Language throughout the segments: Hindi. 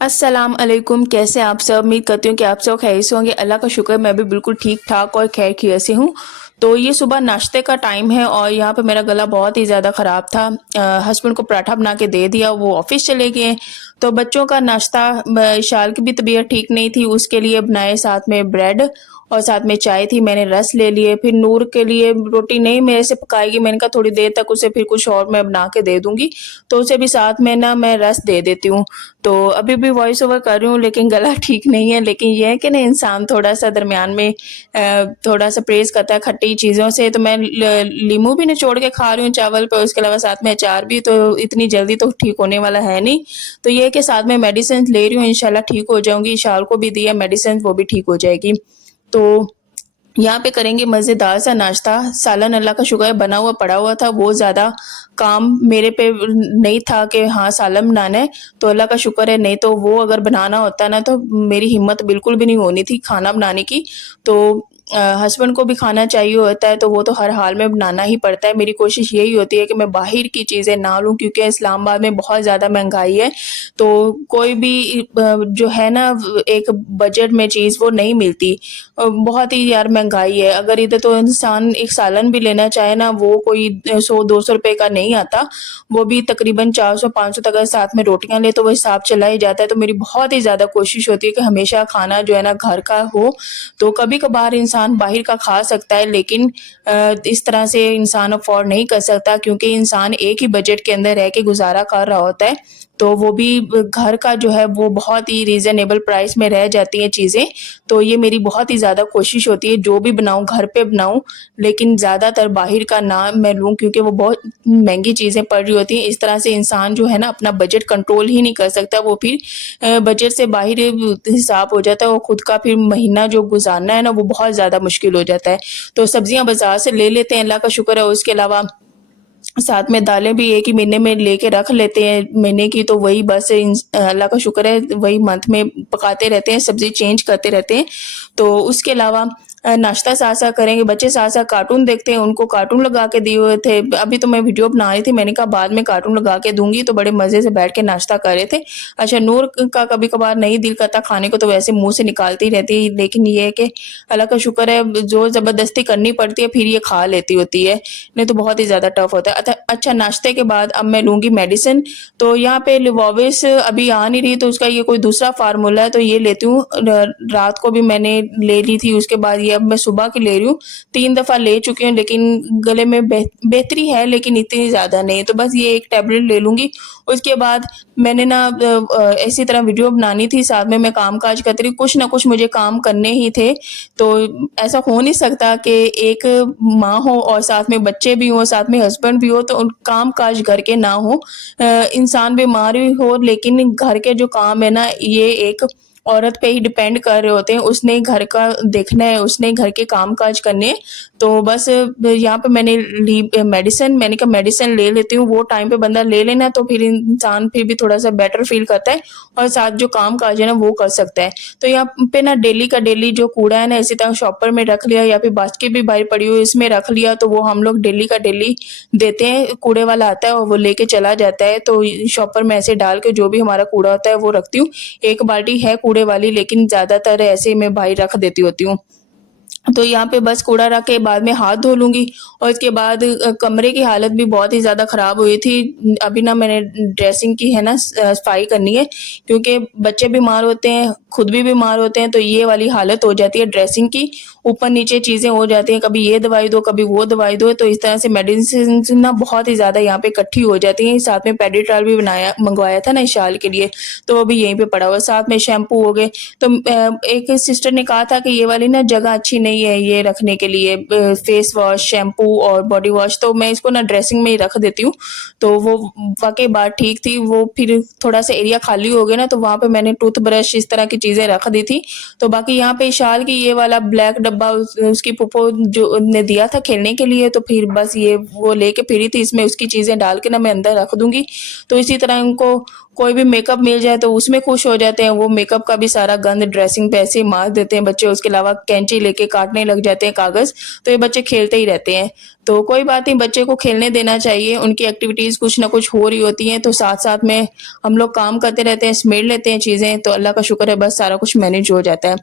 अस्सलाम अलैकुम। कैसे आप सब? उम्मीद करती हूँ कि आप सब खैरियत से होंगे। अल्लाह का शुक्र मैं भी बिल्कुल ठीक ठाक और खैर खैरियत से हूँ। तो ये सुबह नाश्ते का टाइम है और यहाँ पे मेरा गला बहुत ही ज़्यादा ख़राब था। हस्बैंड को पराठा बना के दे दिया, वो ऑफिस चले गए। तो बच्चों का नाश्ता, शाल की भी तबीयत ठीक नहीं थी, उसके लिए बनाए साथ में ब्रेड और साथ में चाय थी। मैंने रस ले लिए। फिर नूर के लिए रोटी नहीं मेरे से पकाएगी, मैंने कहा थोड़ी देर तक उसे फिर कुछ और मैं बना के दे दूंगी, तो उसे भी साथ में ना मैं रस दे देती हूँ। तो अभी भी वॉइस ओवर कर रही हूँ लेकिन गला ठीक नहीं है। लेकिन ये है कि ना, इंसान थोड़ा सा दरमियान में थोड़ा सा परहेज करता है खट्टी चीज़ों से। तो मैं लीमू भी निचोड़ के खा रही हूँ चावल पर, उसके अलावा साथ में अचार भी। तो इतनी जल्दी तो ठीक होने वाला है नहीं। तो ये है कि साथ में मेडिसिन ले रही हूँ, इंशाल्लाह ठीक हो जाऊंगी। शाल को भी दिया मेडिसिन, वो भी ठीक हो जाएगी। तो यहाँ पे करेंगे मज़ेदार सा नाश्ता। सालन अल्लाह का शुक्र है बना हुआ पड़ा हुआ था, वो ज़्यादा काम मेरे पे नहीं था कि हाँ सालन बनाना है। तो अल्लाह का शुक्र है, नहीं तो वो अगर बनाना होता ना तो मेरी हिम्मत बिल्कुल भी नहीं होनी थी खाना बनाने की। तो हस्बैंड को भी खाना चाहिए होता है, तो वो तो हर हाल में बनाना ही पड़ता है। मेरी कोशिश यही होती है कि मैं बाहर की चीज़ें ना लूँ, क्योंकि इस्लामाबाद में बहुत ज़्यादा महंगाई है। तो कोई भी जो है ना, एक बजट में चीज़ वो नहीं मिलती। बहुत ही यार महंगाई है। अगर इधर तो इंसान एक सालन भी लेना चाहे ना, वो कोई 100-200 रुपए का नहीं आता। वो भी तकरीबन 400-500 तक। अगर साथ में रोटियां ले तो वो हिसाब चला ही जाता है। तो मेरी बहुत ही ज़्यादा कोशिश होती है कि हमेशा खाना जो है ना घर का हो। तो कभी कभार इंसान बाहर का खा सकता है, लेकिन इस तरह से इंसान अफोर्ड नहीं कर सकता, क्योंकि इंसान एक ही बजट के अंदर रह के गुजारा कर रहा होता है। तो वो भी घर का जो है वो बहुत ही रीज़नेबल प्राइस में रह जाती हैं चीज़ें। तो ये मेरी बहुत ही ज़्यादा कोशिश होती है, जो भी बनाऊँ घर पे बनाऊँ, लेकिन ज़्यादातर बाहर का ना मैं लूँ, क्योंकि वो बहुत महंगी चीज़ें पड़ रही होती हैं। इस तरह से इंसान जो है ना अपना बजट कंट्रोल ही नहीं कर सकता। वो फिर बजट से बाहर हिसाब हो जाता है। वो खुद का फिर महीना जो गुजारना है ना, वो बहुत ज़्यादा मुश्किल हो जाता है। तो सब्जियाँ बाजार से ले लेते हैं, अल्लाह का शुक्र है। उसके अलावा साथ में दालें भी एक ही महीने में लेके रख लेते हैं महीने की। तो वही बस अल्लाह का शुक्र है, वही मंथ में पकाते रहते हैं, सब्जी चेंज करते रहते हैं। तो उसके अलावा नाश्ता साथ साथ करेंगे। बच्चे साथ साथ कार्टून देखते हैं, उनको कार्टून लगा के दिए हुए थे। अभी तो मैं वीडियो बना रही थी, मैंने कहा बाद में कार्टून लगा के दूंगी। तो बड़े मजे से बैठ के नाश्ता कर रहे थे। अच्छा, नूर का कभी कभार नहीं दिल करता खाने को, तो वैसे मुंह से निकालती रहती है। लेकिन ये है कि अल्लाह का शुक्र है, जो जबरदस्ती करनी पड़ती है फिर ये खा लेती होती है, नहीं तो बहुत ही ज़्यादा टफ होता है। अच्छा, नाश्ते के बाद अब मैं लूँगी मेडिसिन। तो यहाँ पे लिवोविस अभी आ नहीं रही, तो उसका ये कोई दूसरा फार्मूला है, तो ये लेती हूँ। रात को भी मैंने ले ली थी, उसके बाद ये अब मैं सुबह की ले रही हूँ। 3 दफ़ा ले चुकी हूँ, लेकिन गले में बेहतरी है, लेकिन इतनी ज़्यादा नहीं। तो बस ये एक टैबलेट ले लूँगी। उसके बाद मैंने ना इसी तरह वीडियो बनानी थी, साथ में मैं काम-काज करती रही। कुछ ना कुछ मुझे काम करने ही थे। तो ऐसा हो नहीं सकता कि एक माँ हो और साथ में बच्चे भी हों, साथ में हस्बैंड भी हो, तो उन काम काज घर के ना हो। इंसान बीमार भी हो, लेकिन घर के जो काम है ना, ये एक औरत पे ही डिपेंड कर रहे होते हैं। उसने ही घर का देखना है, उसने ही घर के काम काज करने हैं। तो बस यहाँ पे मैंने ली मेडिसिन। मैंने कहा मेडिसिन ले लेती हूँ, वो टाइम पे बंदा ले लेना, तो फिर इंसान फिर भी थोड़ा सा बेटर फील करता है और साथ जो काम काज है ना वो कर सकता है। तो यहाँ पे ना डेली का डेली जो कूड़ा है ना, इसी तरह शॉपर में रख लिया या फिर बास्केट भी बाहर पड़ी हुई इसमें रख लिया, तो वो हम लोग डेली का डेली देते हैं। कूड़े वाला आता है और वो लेके चला जाता है। तो शॉपर में ऐसे डाल के जो भी हमारा कूड़ा होता है वो रखती हूँ। एक बाल्टी है कूड़े वाली, लेकिन ज्यादातर ऐसे मैं बाहर रख देती होती हूँ। तो यहाँ पे बस कूड़ा रख के बाद में हाथ धो लूँगी। और इसके बाद कमरे की हालत भी बहुत ही ज़्यादा ख़राब हुई थी। अभी ना मैंने ड्रेसिंग की है ना, सफाई करनी है, क्योंकि बच्चे बीमार होते हैं, खुद भी बीमार होते हैं। तो ये वाली हालत हो जाती है ड्रेसिंग की, ऊपर नीचे चीज़ें हो जाती हैं, कभी ये दवाई दो कभी वो दवाई दो। तो इस तरह से मेडिसिन ना बहुत ही ज़्यादा यहाँ पे इकट्ठी हो जाती हैं। साथ में पेडिट्रॉल भी मंगवाया था ना इशाल के लिए, तो वो भी यहीं पे पड़ा हुआ। साथ में शैम्पू हो गए। तो एक सिस्टर ने कहा था कि ये वाली ना जगह अच्छी नहीं है ये रखने के लिए, फेस वॉश, शैम्पू और बॉडी वॉश। तो मैं इसको ना ड्रेसिंग में ही रख देती हूँ। तो वो वाकई बात ठीक थी। वो फिर थोड़ा सा एरिया खाली हो गया ना, तो वहाँ पे मैंने टूथ ब्रश इस तरह की चीज़ें रख दी थी। तो बाकी यहाँ पे शाल की ये वाला ब्लैक डब्बा उसकी पुप्पो जो ने दिया था खेलने के लिए, तो फिर बस ये वो लेके फिरी थी, इसमें उसकी चीज़ें डाल के ना मैं अंदर रख दूंगी। तो इसी तरह उनको कोई भी मेकअप मिल जाए तो उसमें खुश हो जाते हैं, वो मेकअप का भी सारा गंद ड्रेसिंग पे ऐसे ही मार देते हैं बच्चे, उसके अलावा कैंची लेके काटने लग जाते हैं कागज़, तो ये बच्चे खेलते ही रहते हैं। तो कोई बात नहीं, बच्चे को खेलने देना चाहिए, उनकी एक्टिविटीज़ कुछ ना कुछ हो रही होती हैं, तो साथ-साथ में हम लोग काम करते रहते हैं, समेट लेते हैं चीज़ें, तो अल्लाह का शुक्र है बस सारा कुछ मैनेज हो जाता है।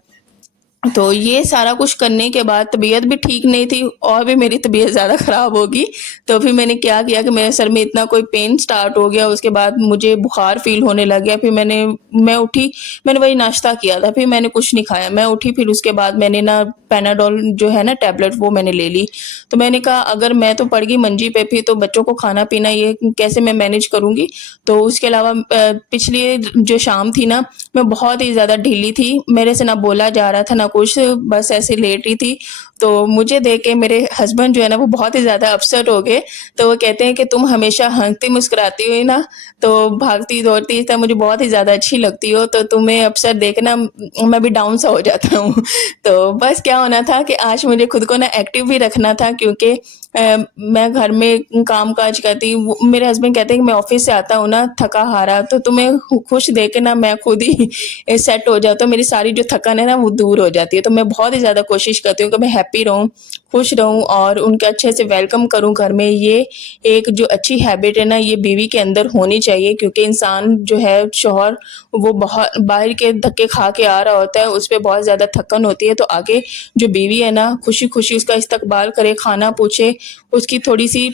तो ये सारा कुछ करने के बाद तबीयत भी ठीक नहीं थी और भी मेरी तबीयत ज़्यादा ख़राब होगी। तो फिर मैंने क्या किया कि मेरे सर में इतना कोई पेन स्टार्ट हो गया, उसके बाद मुझे बुखार फ़ील होने लग गया। फिर मैं उठी, मैंने वही नाश्ता किया था, फिर मैंने कुछ नहीं खाया। मैं उठी, फिर उसके बाद मैंने ना पैनाडोल जो है ना टैबलेट, वो मैंने ले ली। तो मैंने कहा अगर मैं तो पड़ गई मंजी पे, फिर तो बच्चों को खाना-पीना ये कैसे मैं मैनेज करूँगी? तो उसके अलावा पिछली जो शाम थी ना, मैं बहुत ही ज़्यादा ढीली थी, मेरे से ना बोला जा रहा था ना कुछ, बस ऐसे लेटी थी। तो मुझे देख के मेरे हस्बैंड जो है ना वो बहुत ही ज़्यादा अपसेट हो गए। तो वो कहते हैं कि तुम हमेशा हँसती मुस्कुराती हुई ना, तो भागती-दौड़ती तब मुझे बहुत ही ज़्यादा अच्छी लगती हो, तो तुम्हें अपसेट देख के ना मैं भी डाउन सा हो जाता हूँ। तो बस क्या होना था कि आज मुझे खुद को ना एक्टिव भी रखना था, क्योंकि मैं घर में काम-काज करती हूँ। मेरे हस्बैंड कहते हैं कि मैं ऑफ़िस से आता हूँ ना थका-हारा, तो तुम्हें खुश देख के ना मैं खुद ही सेट हो जाता हूँ, मेरी सारी जो थकन है ना वो दूर हो जाती है। तो मैं बहुत ही ज़्यादा कोशिश करती हूँ कि मैं हैप्पी रहूँ, खुश रहूँ और उनका अच्छे से वेलकम करूँ घर में। ये एक जो अच्छी हैबिट है ना, ये बीवी के अंदर होनी चाहिए, क्योंकि इंसान जो है शौहर वो बहुत बाहर के धक्के खा के आ रहा होता है, उस पे बहुत ज़्यादा थकन होती है, तो आगे जो बीवी है ना खुशी-खुशी उसका इस्तकबाल करे, खाना पूछे, उसकी थोड़ी-सी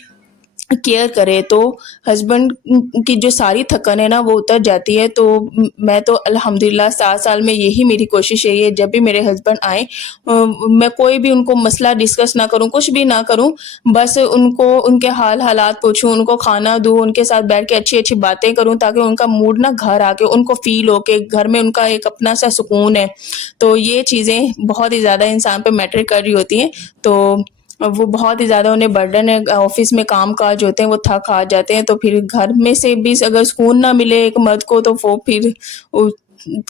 केयर करे, तो हस्बैंड की जो सारी थकन है ना वो उतर जाती है। तो मैं तो अल्हम्दुलिल्लाह 7 साल में यही मेरी कोशिश है, ये जब भी मेरे हस्बैंड आए मैं कोई भी उनको मसला डिस्कस ना करूँ, कुछ भी ना करूँ, बस उनको उनके हालात पूछूँ, उनको खाना दूँ, उनके साथ बैठ के अच्छी-अच्छी बातें करूँ, ताकि उनका मूड ना घर आके उनको फ़ील हो के घर में उनका एक अपना-सा सुकून है। तो ये चीज़ें बहुत ही ज़्यादा इंसान पे मैटर कर रही होती हैं। तो वो बहुत ही ज़्यादा उन्हें बर्डन है, ऑफ़िस में काम-काज होते हैं, वो थक-हार जाते हैं, तो फिर घर में से भी अगर सुकून ना मिले एक मर्द को, तो वो फिर उ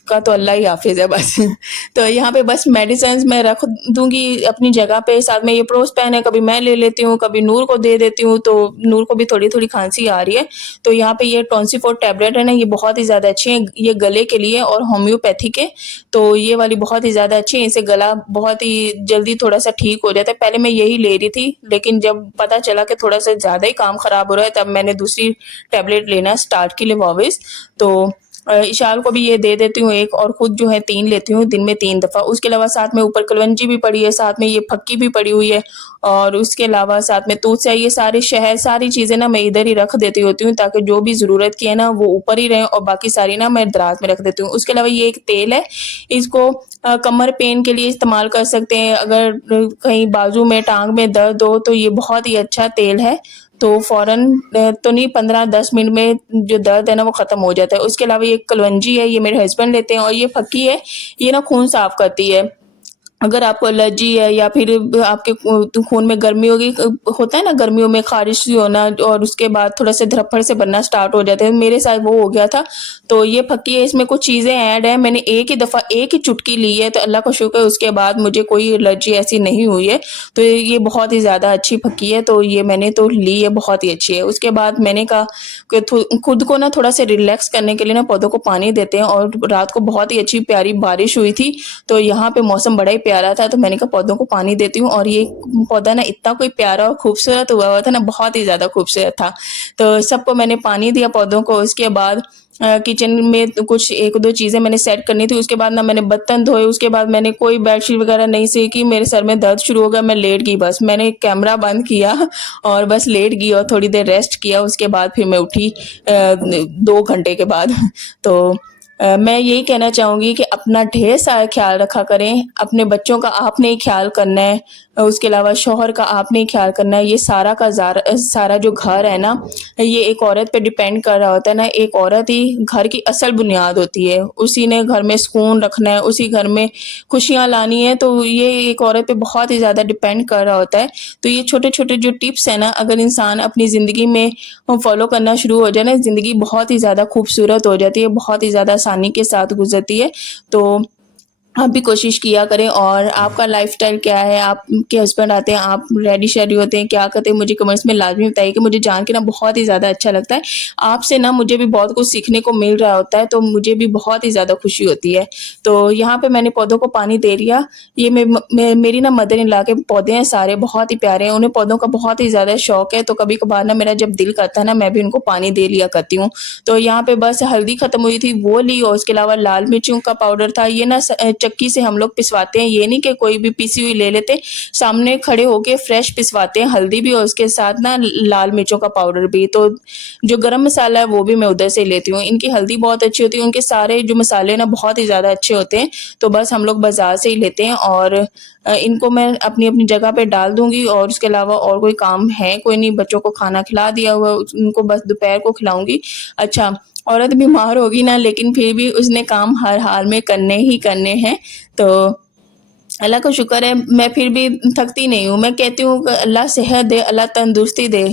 का तो अल्लाह ही हाफ़िज़ है बस। तो यहाँ पे बस मेडिसिन्स मैं रख दूँगी अपनी जगह पे, साथ में ये प्रोस्पैन है, कभी मैं ले लेती हूँ, कभी नूर को दे देती हूँ, तो नूर को भी थोड़ी-थोड़ी खाँसी आ रही है। तो यहाँ पे ये टॉन्सिफोर टैबलेट है ना, ये बहुत ही ज़्यादा अच्छी है, ये गले के लिए और होम्योपैथिक है, तो ये वाली बहुत ही ज़्यादा अच्छी है, इससे गला बहुत ही जल्दी थोड़ा-सा ठीक हो जाता है। पहले मैं यही ले रही थी, लेकिन जब पता चला कि थोड़ा-सा ज़्यादा ही काम ख़राब हो रहा है, तब मैंने दूसरी टैबलेट लेना स्टार्ट की लिवोविस। तो इशाल को भी ये दे देती हूँ 1, और खुद जो है 3 लेती हूँ दिन में 3 दफ़ा। उसके अलावा साथ में ऊपर कलवंजी भी पड़ी है, साथ में ये फक्की भी पड़ी हुई है, और उसके अलावा साथ में तुलसी, ये सारे शहद, सारी चीज़ें ना मैं इधर ही रख देती होती हूँ, ताकि जो भी ज़रूरत की है ना वो ऊपर ही रहें, और बाकी सारी ना मैं दराज़ में रख देती हूँ। उसके अलावा ये एक तेल है, इसको कमर पेन के लिए इस्तेमाल कर सकते हैं, अगर कहीं बाजू में, टाँग में दर्द हो, तो ये बहुत ही अच्छा तेल है। तो फ़ौरन तो नहीं, 15-10 मिनट में जो दर्द है ना वो ख़त्म हो जाता है। उसके अलावा ये कलवंजी है, ये मेरे हस्बैंड लेते हैं, और ये फक्की है, ये ना खून साफ़ करती है। अगर आपको एलर्जी है या फिर आपके खून में गर्मी होगी, होता है ना गर्मियों में ख़ारिश सी होना, और उसके बाद थोड़ा से धड़फड़ से बनना स्टार्ट हो जाते हैं, मेरे साथ वो हो गया था। तो ये फक्की है, इसमें कुछ चीज़ें ऐड हैं, मैंने एक ही दफ़ा एक ही चुटकी ली है, तो अल्लाह का शुक्र है उसके बाद मुझे कोई एलर्जी ऐसी नहीं हुई है। तो ये बहुत ही ज़्यादा अच्छी फक्की है, तो ये मैंने तो ली है, बहुत ही अच्छी है। उसके बाद मैंने कहा कि खुद को ना थोड़ा-सा रिलैक्स करने के लिए ना पौधों को पानी देते हैं, और रात को बहुत ही अच्छी प्यारी बारिश हुई थी, तो यहाँ पे मौसम बड़ा ही प्यारा था, तो मैंने कहा पौधों को पानी देती हूँ, और ये पौधा ना इतना कोई प्यारा और खूबसूरत हुआ हुआ था ना, बहुत ही ज़्यादा खूबसूरत था। तो सबको मैंने पानी दिया पौधों को, उसके बाद किचन में तो कुछ 1-2 चीज़ें मैंने सेट करनी थी, उसके बाद ना मैंने बर्तन धोए, उसके बाद मैंने कोई बेडशीट वगैरह नहीं सेकी, मेरे सर में दर्द शुरू हो गया, मैं लेट गई बस। मैंने कैमरा बंद किया और बस लेट गई और थोड़ी देर रेस्ट किया, उसके बाद फिर मैं उठी 2 घंटे के बाद। तो मैं यही कहना चाहूँगी कि अपना ढेर सारा ख़्याल रखा करें, अपने बच्चों का आपने ही ख़्याल करना है, उसके अलावा शौहर का आपने ही ख़्याल करना है, ये सारा जो घर है ना, ये एक औरत पे डिपेंड कर रहा होता है ना, एक औरत ही घर की असल बुनियाद होती है, उसी ने घर में सुकून रखना है, उसी घर में खुशियाँ लानी है, तो ये एक औरत पे बहुत ही ज़्यादा डिपेंड कर रहा होता है। तो ये छोटे-छोटे जो टिप्स हैं ना, अगर इंसान अपनी ज़िंदगी में फॉलो करना शुरू हो जाए ना, ज़िंदगी बहुत ही ज़्यादा खूबसूरत हो जाती है, बहुत ही ज़्यादा आसानी के साथ गुज़रती है। तो आप भी कोशिश किया करें। और आपका लाइफ़स्टाइल क्या है? आपके हस्बैंड आते हैं, आप रेडी-शेडी होते हैं, क्या करते हैं? मुझे कमेंट्स में लाज़मी बताइए कि मुझे जान के ना बहुत ही ज़्यादा अच्छा लगता है। आपसे ना मुझे भी बहुत कुछ सीखने को मिल रहा होता है, तो मुझे भी बहुत ही ज़्यादा खुशी होती है। तो यहाँ पे मैंने पौधों को पानी दे लिया। ये मेरी ना मदर इन लॉ के पौधे हैं सारे, बहुत ही प्यारे हैं। उन्हें पौधों का बहुत ही ज़्यादा शौक है, तो कभी-कभार ना मेरा जब दिल करता है ना, मैं भी उनको पानी दे लिया करती हूँ। तो यहाँ पे बस हल्दी खत्म हुई थी, वो ली और उसके अलावा लाल मिर्चों का पाउडर था। ये ना चक्की से हम लोग पिसवाते हैं, ये नहीं कि कोई भी पिसी हुई ले लेते, सामने खड़े होके फ्रेश पिसवाते हैं, हल्दी भी और उसके साथ ना लाल मिर्चों का पाउडर भी। तो जो गरम मसाला है वो भी मैं उधर से लेती हूँ। इनकी हल्दी बहुत अच्छी होती है, उनके सारे जो मसाले ना बहुत ही ज़्यादा अच्छे होते हैं, तो बस हम लोग बाज़ार से ही लेते हैं। और इनको मैं अपनी-अपनी जगह पे डाल दूँगी और उसके अलावा और कोई काम है कोई नहीं, बच्चों को खाना खिला दिया हुआ है, उनको बस दोपहर को खिलाऊँगी। अच्छा, औरत बीमार होगी ना, लेकिन फिर भी उसने काम हर हाल में करने ही करने हैं। तो अल्लाह का शुक्र है, मैं फिर भी थकती नहीं हूँ। मैं कहती हूँ कि अल्लाह सेहत दे, अल्लाह तंदुरुस्ती दे।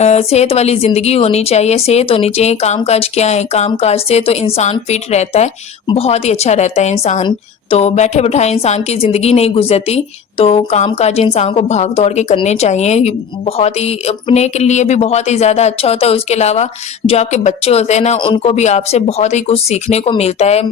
सेहत वाली ज़िंदगी होनी चाहिए, सेहत होनी चाहिए। काम-काज क्या है, काम-काज से तो इंसान फिट रहता है, बहुत ही अच्छा रहता है इंसान। तो बैठे-बिठाए इंसान की ज़िंदगी नहीं गुज़रती, तो काम-काज इंसान को भाग-दौड़ के करने चाहिए। ये बहुत ही अपने के लिए भी बहुत ही ज़्यादा अच्छा होता है, उसके अलावा जो आपके बच्चे होते हैं ना, उनको भी आपसे बहुत ही कुछ सीखने को मिलता है।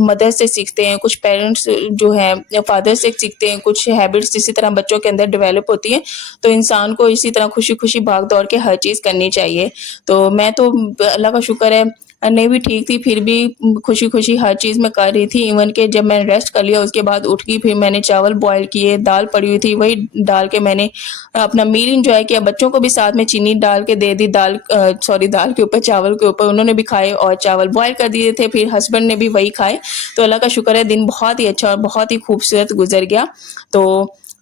मदर से सीखते हैं, कुछ पेरेंट्स जो हैं फादर से सीखते हैं, कुछ हैबिट्स इसी तरह बच्चों के अंदर डेवलप होती हैं। तो इंसान को इसी तरह खुशी-खुशी भाग-दौड़ के हर चीज़ करनी चाहिए। तो मैं तो अल्लाह का शुक्र है, नहीं भी ठीक थी, फिर भी खुशी-खुशी हर चीज़ मैं कर रही थी। इवन कि जब मैंने रेस्ट कर लिया उसके बाद उठ के फिर मैंने चावल बॉयल किए, दाल पड़ी हुई थी वही डाल के मैंने अपना मील एन्जॉय किया। बच्चों को भी साथ में चीनी डाल के दे दी, दाल के ऊपर, चावल के ऊपर उन्होंने भी खाए और चावल बॉयल कर दिए थे, फिर हस्बैंड ने भी वही खाए। तो अल्लाह का शुक्र है, दिन बहुत ही अच्छा और बहुत ही खूबसूरत गुज़र गया। तो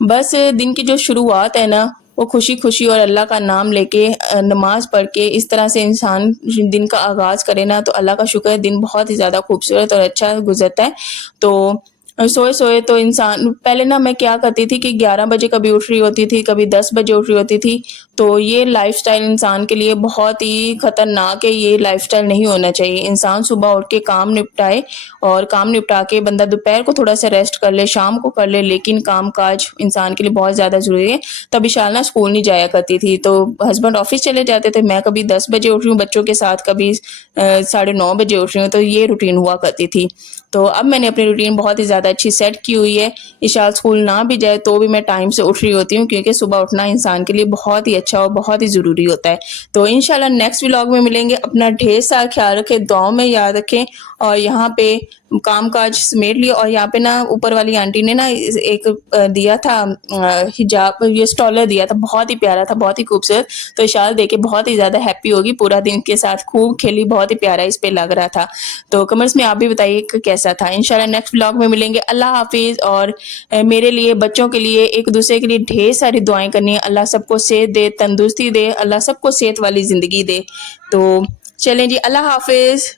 बस दिन की जो शुरुआत है ना, वो खुशी-खुशी और अल्लाह का नाम लेके नमाज़ पढ़ के इस तरह से इंसान दिन का आगाज़ करे ना, तो अल्लाह का शुक्र है, दिन बहुत ही ज़्यादा खूबसूरत और अच्छा गुज़रता है। तो सोए-सोए तो इंसान पहले ना मैं क्या करती थी कि 11 बजे कभी उठ रही होती थी, कभी 10 बजे उठ रही होती थी। तो ये लाइफ़स्टाइल इंसान के लिए बहुत ही खतरनाक है, ये लाइफ़स्टाइल नहीं होना चाहिए। इंसान सुबह उठ के काम निपटाए और काम निपटा के बंदा दोपहर को थोड़ा-सा रेस्ट कर ले, शाम को कर ले, लेकिन काम-काज इंसान के लिए बहुत ज़्यादा ज़रूरी है। तब विशाल ना स्कूल नहीं जाया करती थी, तो हस्बैंड ऑफ़िस चले जाते थे, मैं कभी 10 बजे उठ रही हूँ बच्चों के साथ, कभी साढ़े 9 बजे उठ रही हूँ, तो ये रूटीन हुआ करती थी। तो अब मैंने अपनी रूटीन बहुत ही ज़्यादा अच्छी सेट की हुई है। इशाल स्कूल ना भी जाए तो भी मैं टाइम से उठ रही होती हूँ, क्योंकि सुबह उठना इंसान के लिए बहुत ही अच्छा और बहुत ही ज़रूरी होता है। तो इंशाल्लाह नेक्स्ट व्लॉग में मिलेंगे। अपना ढेर सारा ख़्याल रखें, दुआओं में याद रखें। और यहाँ पे काम-काज समेट लिया और यहाँ पे ना ऊपर वाली आंटी ने ना एक दिया था हिजाब, ये स्टॉलर दिया था, बहुत ही प्यारा था, बहुत ही खूबसूरत। तो इशाल देख के बहुत ही ज़्यादा हैप्पी होगी, पूरा दिन के साथ खूब खेली, बहुत ही प्यारा इस पे लग रहा था। तो कमेंट्स में आप भी बताइए कि कैसा था। इंशाल्लाह नेक्स्ट व्लॉग में मिलेंगे। अल्लाह हाफ़िज़। और मेरे लिए, बच्चों के लिए, एक-दूसरे के लिए ढेर सारी दुआएँ करनी है। अल्लाह सबको सेहत दे, तंदुरुस्ती दे, अल्लाह सबको सेहत वाली ज़िंदगी दे। तो चलें जी, अल्लाह हाफ़िज़।